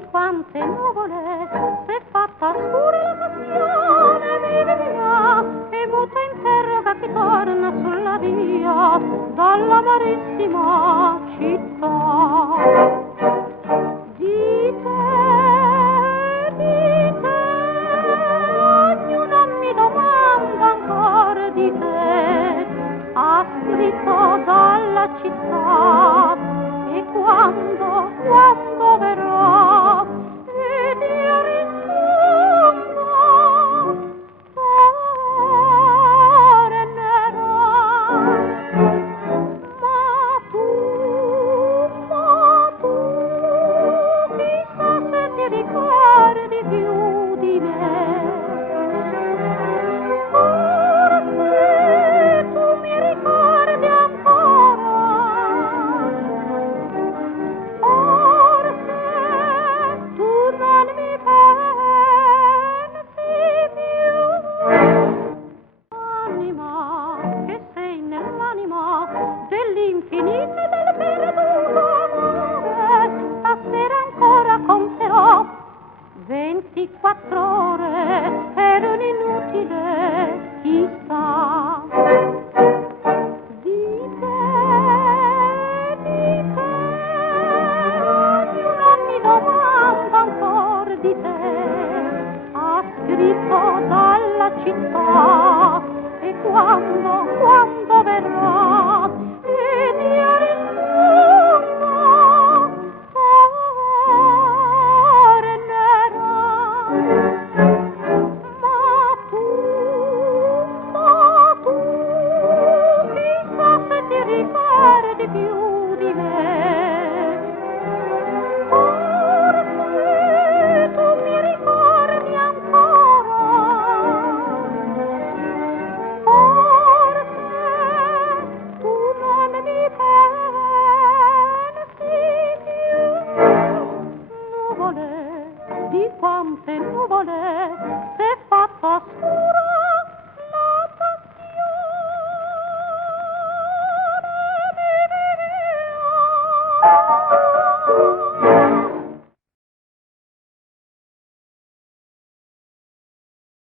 di quante nuvole s'è fatta scura la passione mia, e muta interroga chi torna sulla via dall'amarissima città. Dite, ognuno mi domanda ancora di te, ha scritto dalla città, e quando verrà? Ed io rispondo, ma tu, chissà se ti ricordi più di me. Forse tu mi ricordi ancora, forse tu non mi pensi più. Anima, che sei nell'anima dell'infinito e del perduto amore, stasera ancora conterò 24 ore per un inutile chissà. Dite, ognuno mi domanda ancora di te, ha scritto dalla città, e quando verrà? Ed io rispondo, tornerà. Ma tu, chissà se ti ricordi più di me.